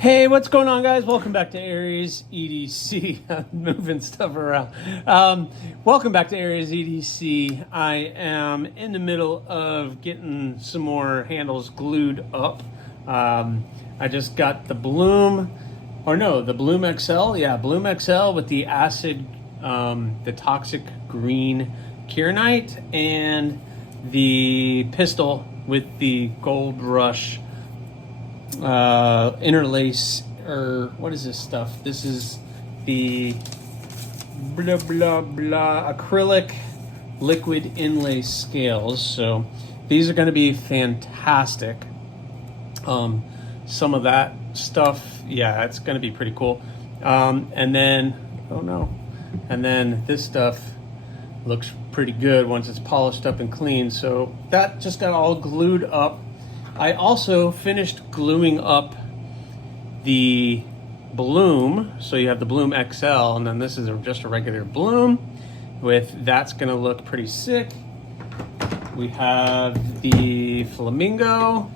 Hey, what's going on, guys? Welcome back to Aries EDC. I'm moving stuff around. Welcome back to Aries EDC. I am in the middle of getting some more handles glued up. I just got the Bloom, the Bloom XL. Yeah, Bloom XL with the acid, the toxic green kieranite, and the pistol with the Gold Rush interlace, or what is this stuff? This is the blah blah blah acrylic liquid inlay scales. So these are going to be fantastic. Some of that stuff, yeah, it's going to be pretty cool. And then this stuff looks pretty good once it's polished up and clean. So that just got all glued up. I also finished gluing up the Bloom. So you have the Bloom XL, and then this is just a regular Bloom that's gonna look pretty sick. We have the Flamingo.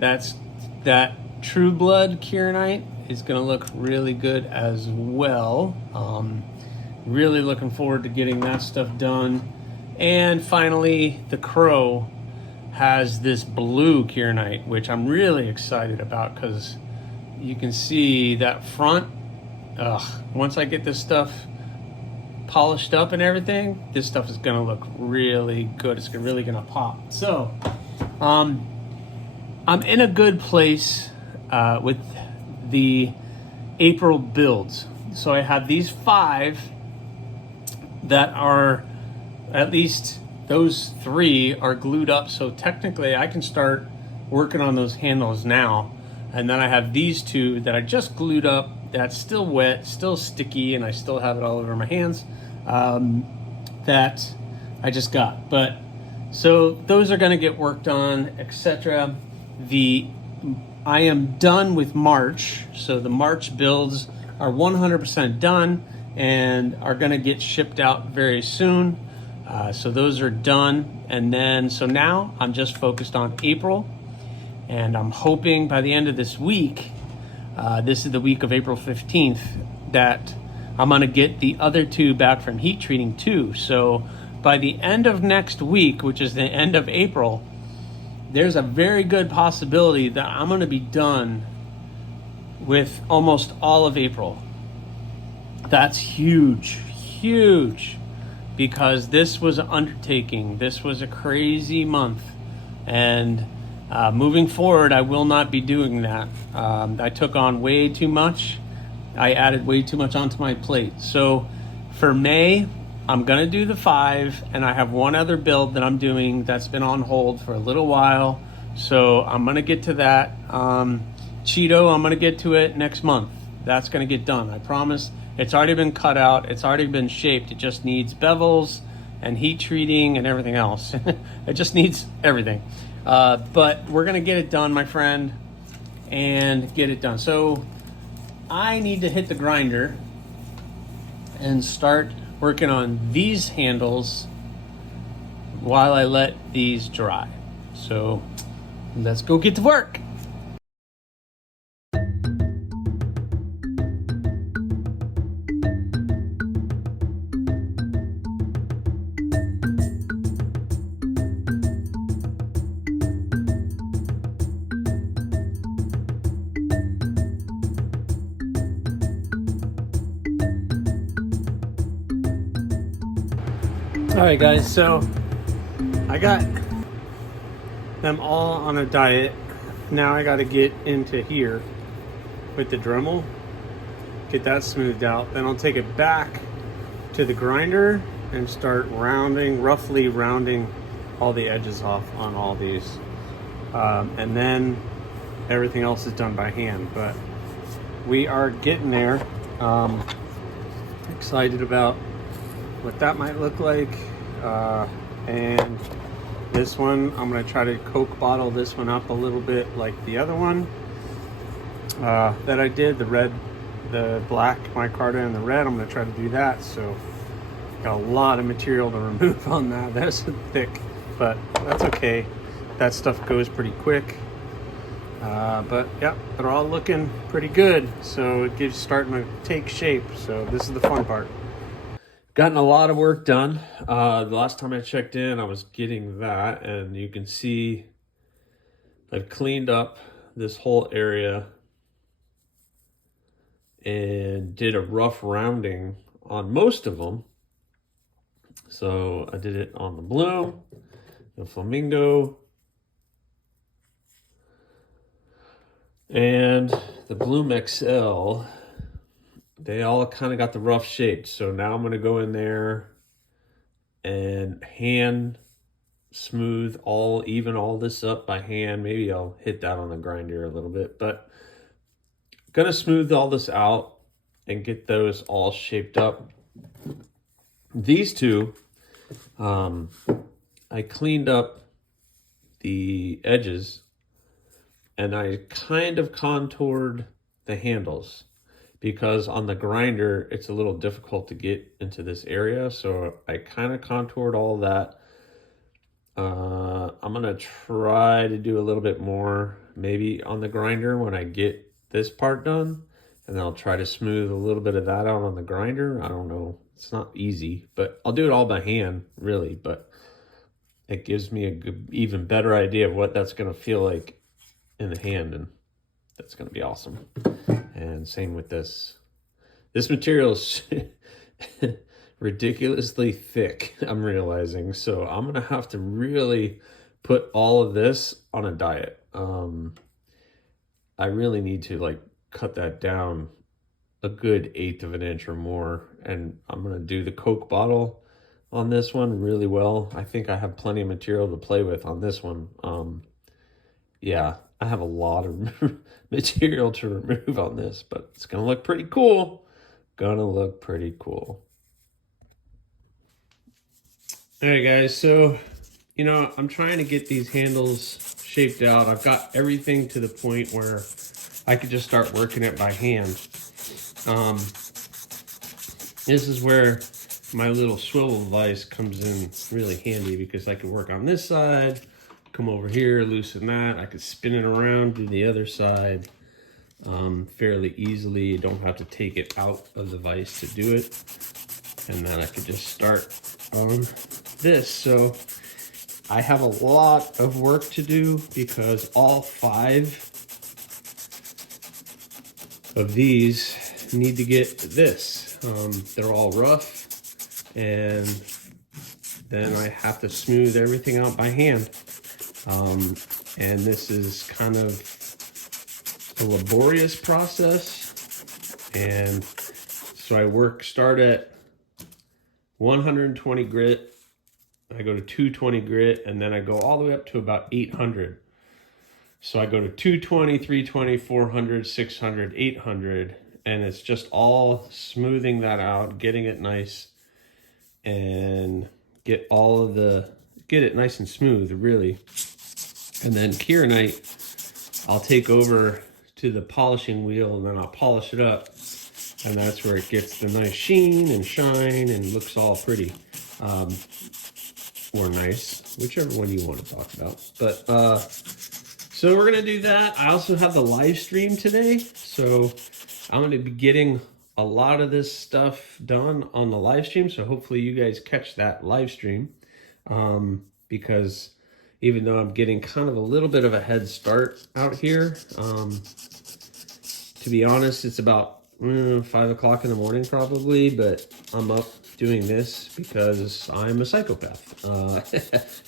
That True Blood kieranite is gonna look really good as well. Really looking forward to getting that stuff done. And finally, the Crow has this blue kieranite, which I'm really excited about because you can see that front. Once I get this stuff polished up and everything, this stuff is gonna look really good. It's really gonna pop. So I'm in a good place with the April builds. So I have these 5 that are, at least those 3 are glued up, so technically I can start working on those handles now. And then I have these 2 that I just glued up, that's still wet, still sticky, and I still have it all over my hands, that I just got. But so those are going to get worked on, etc. I am done with March, so the March builds are 100% done and are going to get shipped out very soon. So those are done, and then so now I'm just focused on April, and I'm hoping by the end of this week, this is the week of April 15th, that I'm gonna get the other 2 back from heat treating too. So by the end of next week, which is the end of April, there's a very good possibility that I'm gonna be done with almost all of April. That's huge, because this was an undertaking. This was a crazy month, and moving forward, I will not be doing that. I took on way too much. I added way too much onto my plate. So for May, I'm gonna do the 5, and I have one other build that I'm doing that's been on hold for a little while. So I'm gonna get to that. Cheeto, I'm gonna get to it next month. That's gonna get done, I promise. It's already been cut out. It's already been shaped. It just needs bevels and heat treating and everything else. It just needs everything. But we're going to get it done, my friend, and get it done. So I need to hit the grinder and start working on these handles while I let these dry. So let's go get to work. All right, guys, so I got them all on a diet. Now I got to get into here with the Dremel, get that smoothed out. Then I'll take it back to the grinder and start roughly rounding all the edges off on all these. And then everything else is done by hand, but we are getting there. Excited about what that might look like. And this one, I'm gonna try to Coke bottle this one up a little bit like the other one that I did, the black micarta and the red. I'm gonna try to do that. So got a lot of material to remove on that. That's thick, but that's okay. That stuff goes pretty quick. But yeah, they're all looking pretty good. So it gives starting to take shape. So this is the fun part. Gotten a lot of work done. The last time I checked in, I was getting that, and you can see I've cleaned up this whole area and did a rough rounding on most of them. So I did it on the Bloom, the Flamingo, and the Bloom XL. They all kind of got the rough shape. So now I'm going to go in there and hand smooth even all this up by hand. Maybe I'll hit that on the grinder a little bit, but going to smooth all this out and get those all shaped up. These two, I cleaned up the edges and I kind of contoured the handles, because on the grinder, it's a little difficult to get into this area. So I kind of contoured all that. I'm going to try to do a little bit more maybe on the grinder when I get this part done. And then I'll try to smooth a little bit of that out on the grinder. I don't know. It's not easy, but I'll do it all by hand, really. But it gives me a good, even better idea of what that's going to feel like in the hand. And that's going to be awesome. And same with this. This material is ridiculously thick, I'm realizing. So I'm going to have to really put all of this on a diet. I really need to like cut that down a good 1/8 of an inch or more. And I'm going to do the Coke bottle on this one really well. I think I have plenty of material to play with on this one. Yeah, I have a lot of material to remove on this, but it's going to look pretty cool. Gonna look pretty cool. All right, guys, so, you know, I'm trying to get these handles shaped out. I've got everything to the point where I could just start working it by hand. This is where my little swivel vise comes in really handy, because I can work on this side, come over here, loosen that. I could spin it around, do the other side fairly easily. You don't have to take it out of the vise to do it. And then I could just start on this. So I have a lot of work to do, because all 5 of these need to get this. They're all rough, and then I have to smooth everything out by hand. And this is kind of a laborious process. And so I start at 120 grit, I go to 220 grit, and then I go all the way up to about 800. So I go to 220, 320, 400, 600, 800, and it's just all smoothing that out, getting it nice, and get it nice and smooth, really. And then Kieranite, I'll take over to the polishing wheel, and then I'll polish it up, and that's where it gets the nice sheen and shine and looks all pretty, or nice, whichever one you want to talk about. But so we're gonna do that. I also have the live stream today, so I'm gonna be getting a lot of this stuff done on the live stream. So hopefully you guys catch that live stream, because even though I'm getting kind of a little bit of a head start out here, to be honest, it's about 5 o'clock in the morning probably, but I'm up doing this because I'm a psychopath.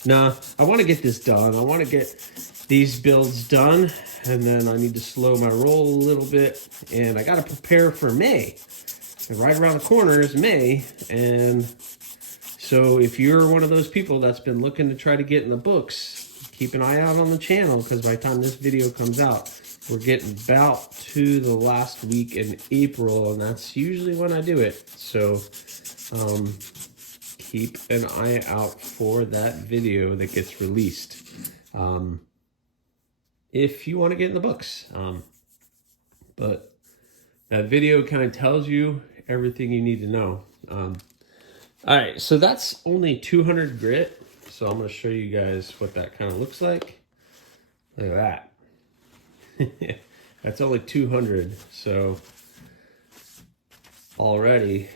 Nah, I want to get this done. I want to get these builds done, and then I need to slow my roll a little bit, and I got to prepare for May. And right around the corner is May, and so if you're one of those people that's been looking to try to get in the books, keep an eye out on the channel, because by the time this video comes out, we're getting about to the last week in April, and that's usually when I do it. So keep an eye out for that video that gets released, if you want to get in the books. But that video kind of tells you everything you need to know. All right, so that's only 200 grit. So I'm going to show you guys what that kind of looks like. Look at that. That's only 200, so already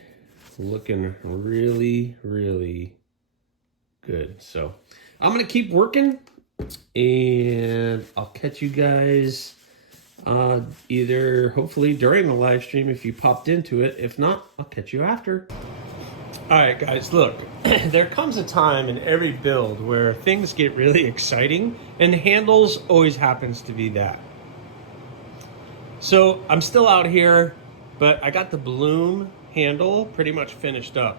looking really, really good. So I'm gonna keep working, and I'll catch you guys either hopefully during the live stream if you popped into it. If not, I'll catch you after. All right, guys, look, there comes a time in every build where things get really exciting, and the handles always happens to be that. So I'm still out here, but I got the balloon handle pretty much finished up.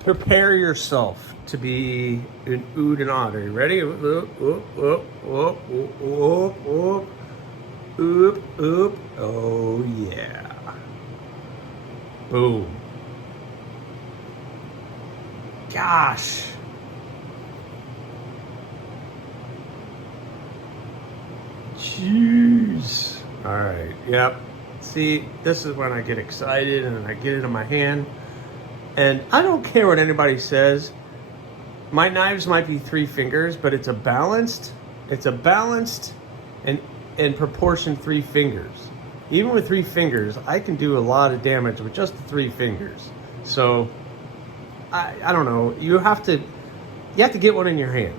Prepare yourself to be an ood and odd. Are you ready? Oop, oop, oop, oop, oop, oop, oop, oop. Oh yeah. Boom. Gosh. Jeez. All right. Yep. See, this is when I get excited and I get it in my hand. And I don't care what anybody says. My knives might be 3 fingers, but it's a balanced and in proportion 3 fingers. Even with 3 fingers, I can do a lot of damage with just the 3 fingers. So I don't know. You have to get one in your hand.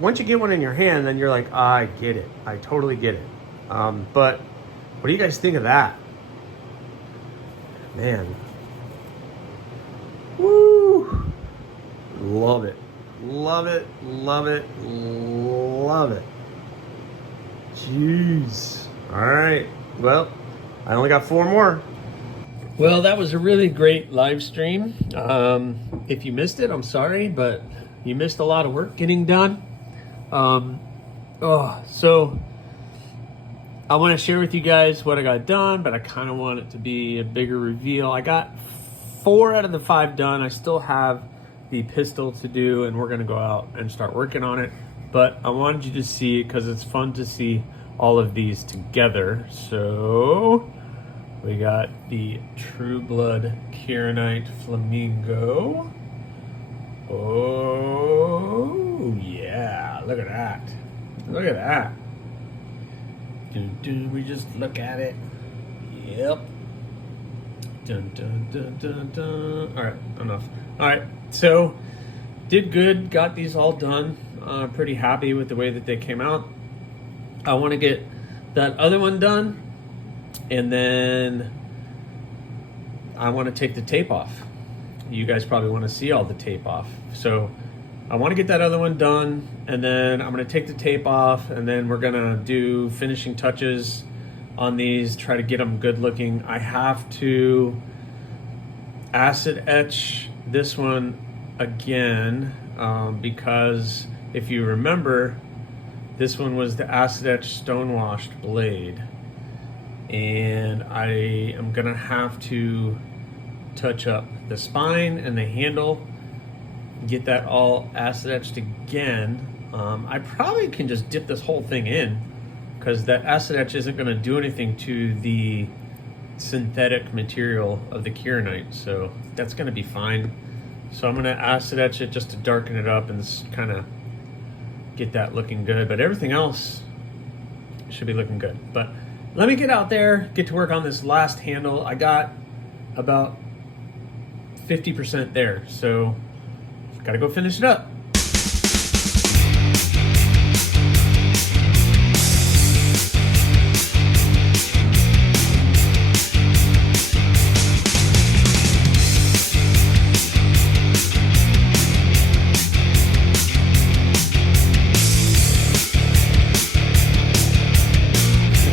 Once you get one in your hand, then you're like, I get it. I totally get it. But what do you guys think of that? Man. Woo! Love it. Love it. Love it. Love it. Jeez. All right. Well, I only got 4 more. Well, that was a really great live stream. If you missed it, I'm sorry, but you missed a lot of work getting done. So I want to share with you guys what I got done, but I kind of want it to be a bigger reveal. I got 4 out of the 5 done. I still have the pistol to do, and we're going to go out and start working on it. But I wanted you to see it because it's fun to see all of these together. So we got the True Blood Kieranite Flamingo. Oh yeah, look at that. Look at that. We just look at it. Yep. Dun, dun, dun, dun, dun. All right, enough. All right, so did good, got these all done. Pretty happy with the way that they came out. I want to get that other one done, and then I want to take the tape off. You guys probably want to see all the tape off. So I want to get that other one done, and then I'm going to take the tape off, and then we're going to do finishing touches on these, try to get them good looking. I have to acid etch this one again because if you remember, this one was the acid etch stonewashed blade, and I am gonna have to touch up the spine and the handle, get that all acid etched again. I probably can just dip this whole thing in because that acid etch isn't going to do anything to the synthetic material of the Kieranite, so that's going to be fine. So I'm going to acid etch it just to darken it up and kind of get that looking good, but everything else should be looking good. But let me get out there, get to work on this last handle. I got about 50% there, so got to go finish it up.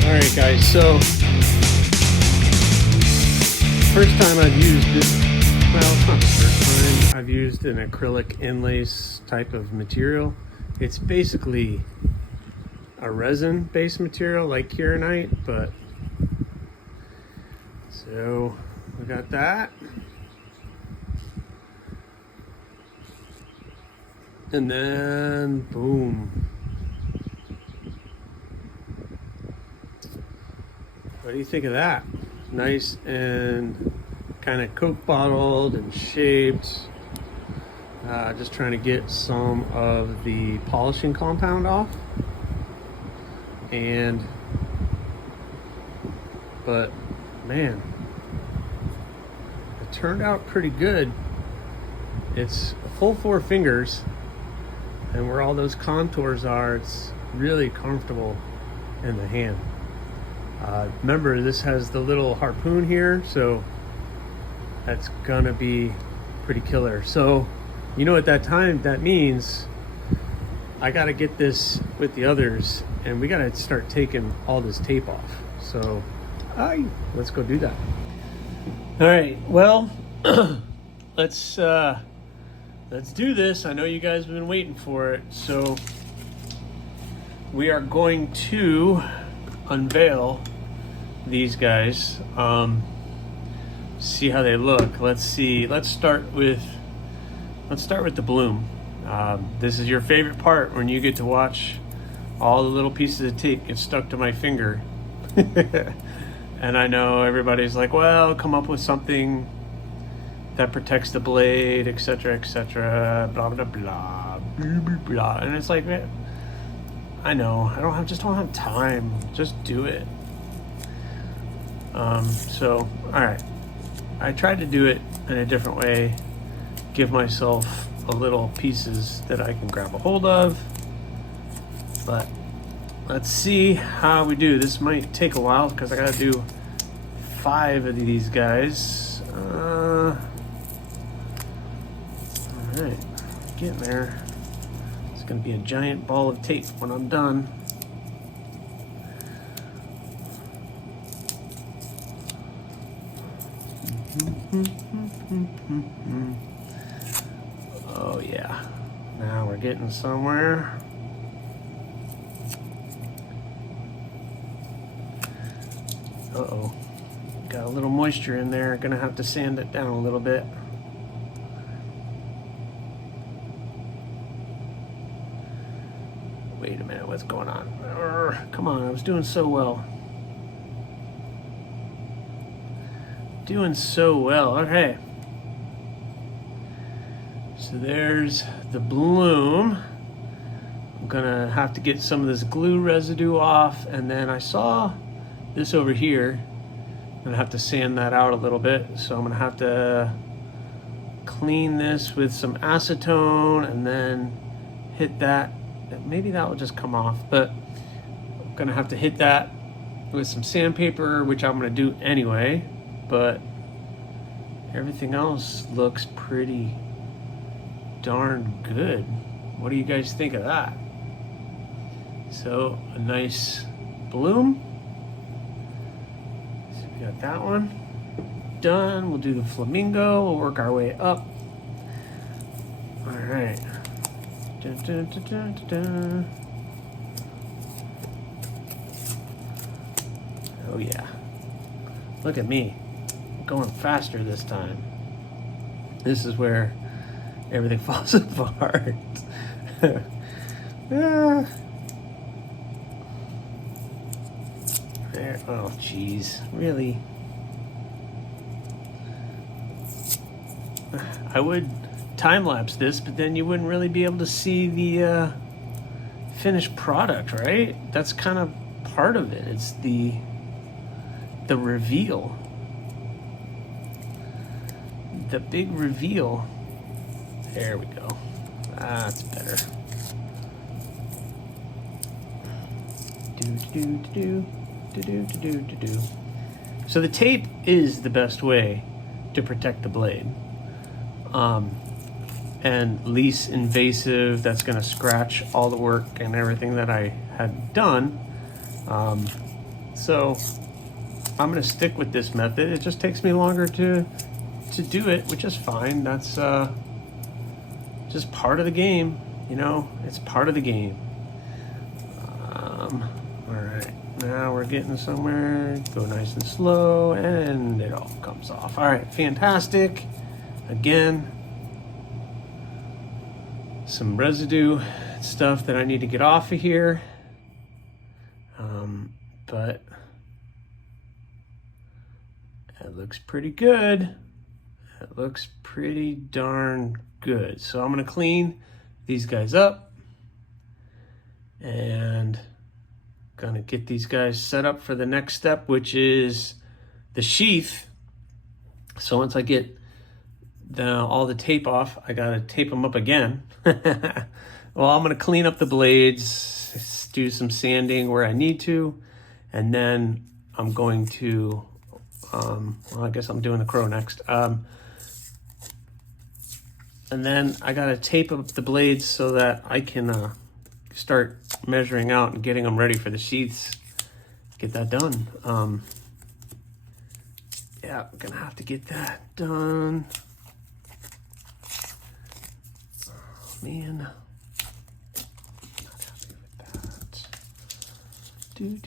Alright guys, so first time I've used this, well, it's not the first time I've used an acrylic inlace type of material. It's basically a resin based material like Kieranite, but so we got that. And then boom. What do you think of that? Nice and kind of Coke bottled and shaped. Just trying to get some of the polishing compound off. But man, it turned out pretty good. It's a full 4 fingers, and where all those contours are, it's really comfortable in the hand. Remember, this has the little harpoon here, so that's gonna be pretty killer. So you know, at that means I gotta get this with the others, and we gotta start taking all this tape off. So let's go do that. All right, well, let's do this. I know you guys have been waiting for it. So we are going to unveil these guys, see how they look. Let's start with the bloom. This is your favorite part, when you get to watch all the little pieces of tape get stuck to my finger. And I know everybody's like, well, come up with something that protects the blade, etc., blah blah blah, blah blah blah. And it's like, man, I know, I just don't have time. Just do it. So all right, I tried to do it in a different way, give myself a little pieces that I can grab a hold of. But let's see how we do. This might take a while because I gotta do 5 of these guys. All right, getting there. It's gonna be a giant ball of tape when I'm done. Oh yeah, now we're getting somewhere. Uh-oh, got a little moisture in there. Gonna have to sand it down a little bit. Wait a minute, what's going on? Come on, I was doing so well. Doing so well. Okay. So there's the bloom. I'm gonna have to get some of this glue residue off, and then I saw this over here. I'm gonna have to sand that out a little bit. So I'm gonna have to clean this with some acetone and then hit that. Maybe that will just come off, but I'm gonna have to hit that with some sandpaper, which I'm gonna do anyway. But everything else looks pretty darn good. What do you guys think of that? So a nice bloom. So we got that one done. We'll do the flamingo. We'll work our way up. All right. Dun, dun, dun, dun, dun, dun. Oh yeah. Look at me. Going faster this time. This is where everything falls apart. Yeah. There. Oh, geez. Really? I would time-lapse this, but then you wouldn't really be able to see the finished product, right? That's kind of part of it. It's the reveal. The big reveal. There we go. That's better. Do. So the tape is the best way to protect the blade. And least invasive. That's going to scratch all the work and everything that I had done. So I'm going to stick with this method. It just takes me longer to do it, which is fine. That's just part of the game, you know. It's part of the game. All right, now we're getting somewhere. Go nice and slow, and it all comes off. All right, fantastic. Again, some residue stuff that I need to get off of here, but it looks pretty good. It looks pretty darn good. So I'm gonna clean these guys up and Gonna get these guys set up for the next step, which is the sheath. So once I get all the tape off, I gotta tape them up again. Well, I'm gonna clean up the blades, do some sanding where I need to, and then I'm going to, well, I guess I'm doing the crow next. And then I gotta tape up the blades so that I can start measuring out and getting them ready for the sheaths. Get that done. Yeah, I'm gonna have to get that done. Oh, man. Not happy with that. Do.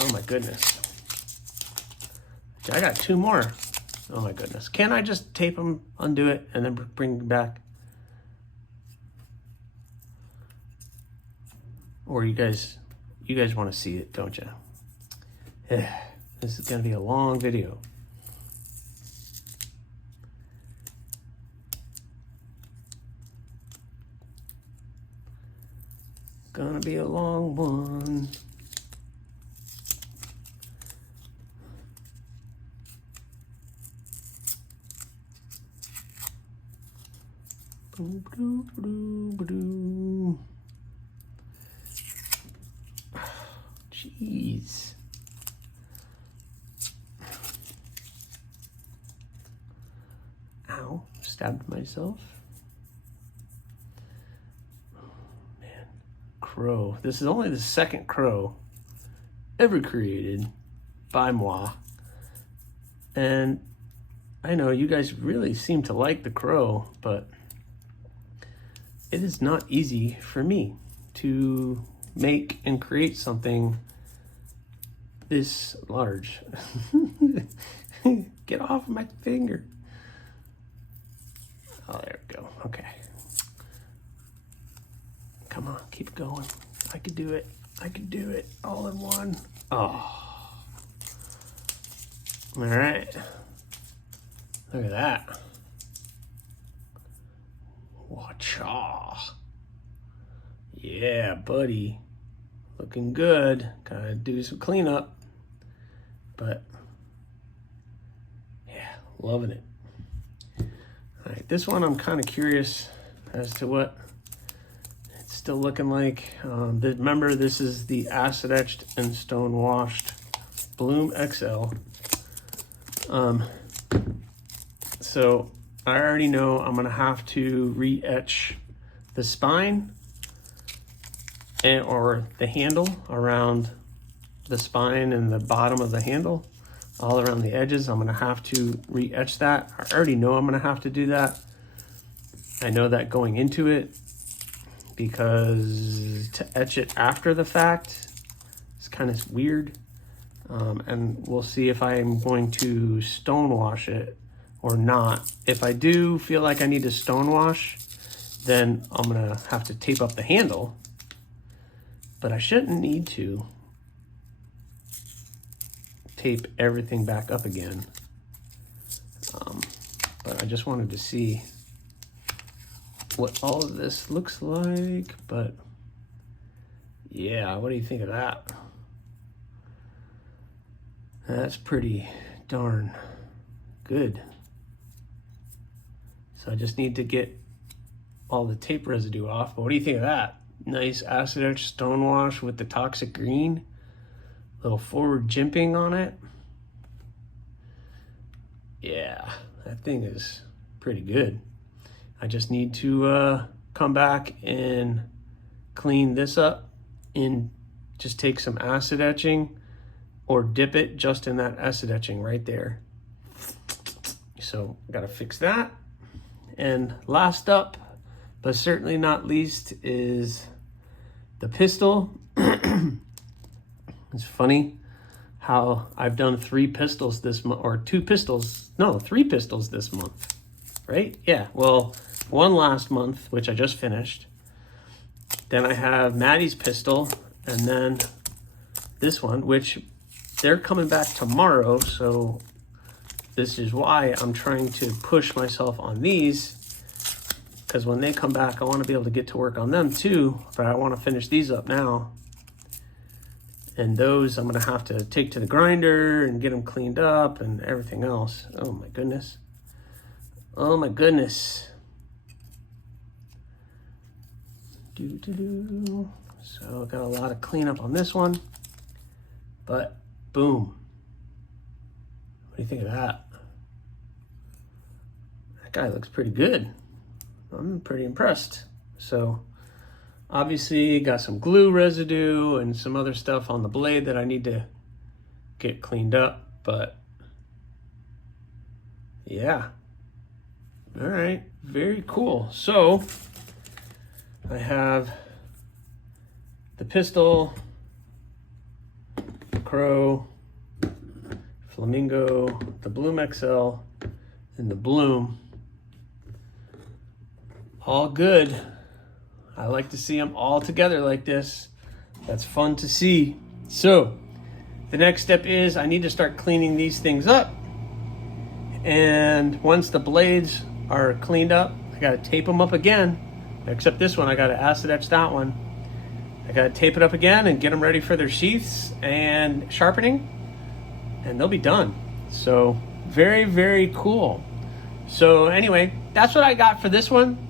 Oh my goodness. I got 2 more. Oh my goodness. Can I just tape them, undo it, and then bring them back? Or you guys want to see it, don't you? This is going to be a long video. Gonna be a long one. Jeez. Ow, stabbed myself. Man, crow. This is only the 2nd crow ever created by moi. And I know you guys really seem to like the crow, but it is not easy for me to make and create something this large. Get off my finger. Oh, there we go. Okay. Come on, keep going. I could do it. I could do it all in one. Oh. All right. Look at that. Watcha. Yeah, buddy. Looking good. Gotta do some cleanup. But, yeah, loving it. All right, this one I'm kind of curious as to what it's still looking like. Remember, this is the acid etched and stone washed Bloom XL. So I already know I'm gonna have to re-etch the spine or the handle around the spine and the bottom of the handle, all around the edges. I'm gonna have to re-etch that. I already know I'm gonna have to do that. I know that going into it, because to etch it after the fact is kind of weird. And we'll see if I'm going to stone wash it or not. If I do feel like I need to stone wash, then I'm gonna have to tape up the handle, but I shouldn't need to tape everything back up again. But I just wanted to see what all of this looks like. But yeah, what do you think of that? That's pretty darn good. So I just need to get all the tape residue off. But what do you think of that? Nice acid etched stone wash with the toxic green. Little forward jimping on it. Yeah, that thing is pretty good. I just need to come back and clean this up and just take some acid etching or dip it just in that acid etching right there. So I gotta fix that. And last up, but certainly not least, is the pistol. It's funny how I've done 3 pistols this month, or 2 pistols, no, 3 pistols this month, right? Yeah, well, 1 last month, which I just finished. Then I have Maddie's pistol, and then this one, which they're coming back tomorrow, so This is why I'm trying to push myself on these, because when they come back, I want to be able to get to work on them too, but I want to finish these up now. And those I'm going to have to take to the grinder and get them cleaned up and everything else. Oh my goodness. Oh my goodness. So got a lot of cleanup on this one, but boom. What do you think of that? That guy looks pretty good. I'm pretty impressed. So obviously got some glue residue and some other stuff on the blade that I need to get cleaned up, but yeah. All right, very cool. So I have the pistol, the crow, flamingo, the Bloom XL, and the Bloom. All good. I like to see them all together like this. That's fun to see. So the next step is I need to start cleaning these things up. And once the blades are cleaned up, I gotta tape them up again. Except this one, I gotta acid etch that one. I gotta tape it up again and get them ready for their sheaths and sharpening, and they'll be done. So very, very cool. So anyway, that's what I got for this one.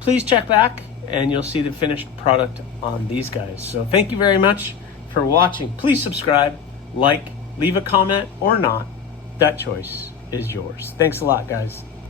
Please check back and you'll see the finished product on these guys. So thank you very much for watching. Please subscribe, like, leave a comment or not. That choice is yours. Thanks a lot, guys.